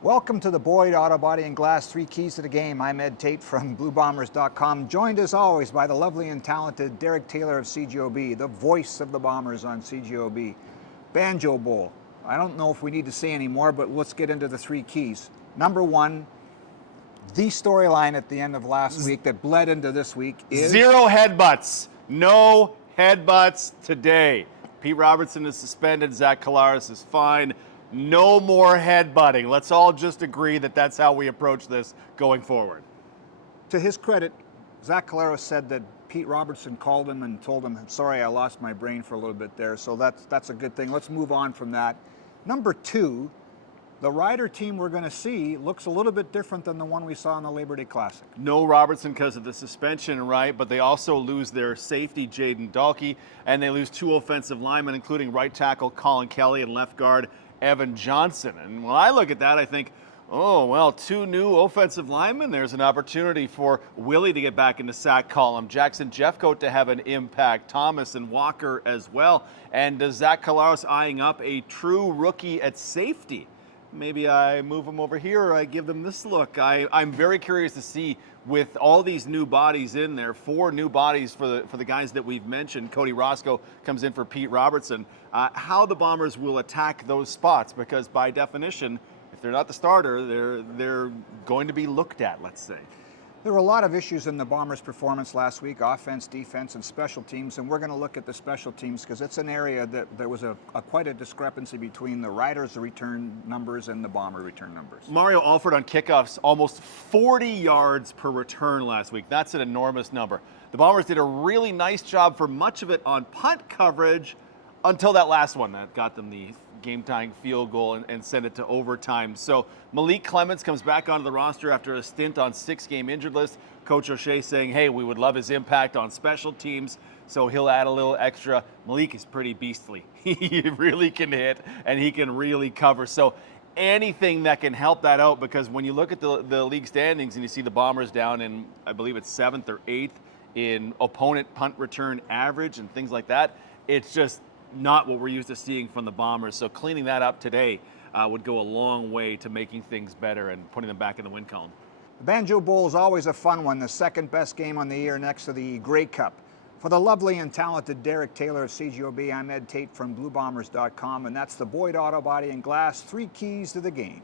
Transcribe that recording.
Welcome to the Boyd Auto Body and Glass 3 Keys to the Game. I'm Tait from BlueBombers.com, joined as always by the lovely and talented Derek Taylor of CJOB, the voice of the Bombers on CJOB. Banjo Bowl. I don't know if we need to say any more, but let's get into the 3 keys. Number one, the storyline at the end of last week that bled into this week is... Zero headbutts. No headbutts today. Pete Robertson is suspended. Zach Collaros is fine. No more headbutting. Let's all just agree that that's how we approach this going forward. To his credit, Zach Collaros said that Pete Robertson called him and told him, sorry, I lost my brain for a little bit there. So that's a good thing. Let's move on from that. Number two, the rider team we're going to see looks a little bit different than the one we saw in the Labor Day Classic. No Robertson because of the suspension, right? But they also lose their safety, Jaden Dahlke, and they lose 2 offensive linemen, including right tackle Colin Kelly and left guard Evan Johnson. And when I look at that, I think, oh, well, 2 new offensive linemen. There's an opportunity for Willie to get back in the sack column, Jackson Jeffcoat to have an impact, Thomas and Walker as well. And does Zach Collaros eyeing up a true rookie at safety? Maybe I move them over here or I give them this look. I'm very curious to see, with all these new bodies in there, 4 new bodies for the guys that we've mentioned. Cody Roscoe comes in for Pete Robertson. How the Bombers will attack those spots, because by definition, if they're not the starter, they're going to be looked at, let's say. There were a lot of issues in the Bombers' performance last week, offense, defense, and special teams, and we're going to look at the special teams because it's an area that there was quite a discrepancy between the Riders' return numbers and the Bomber return numbers. Mario Alford on kickoffs, almost 40 yards per return last week. That's an enormous number. The Bombers did a really nice job for much of it on punt coverage until that last one that got them the game-tying field goal and send it to overtime. So Malik Clements comes back onto the roster after a stint on 6-game injured list. Coach O'Shea saying, hey, we would love his impact on special teams, so he'll add a little extra. Malik is pretty beastly. He really can hit, and he can really cover. So anything that can help that out, because when you look at the league standings and you see the Bombers down in, I believe it's 7th or 8th in opponent punt return average and things like that, it's just not what we're used to seeing from the Bombers. So cleaning that up today would go a long way to making things better and putting them back in the win column. The Banjo Bowl is always a fun one, the second best game on the year next to the Grey Cup. For the lovely and talented Derek Taylor of CJOB, I'm Tait from BlueBombers.com, and that's the Boyd Auto Body and Glass 3 Keys to the Game.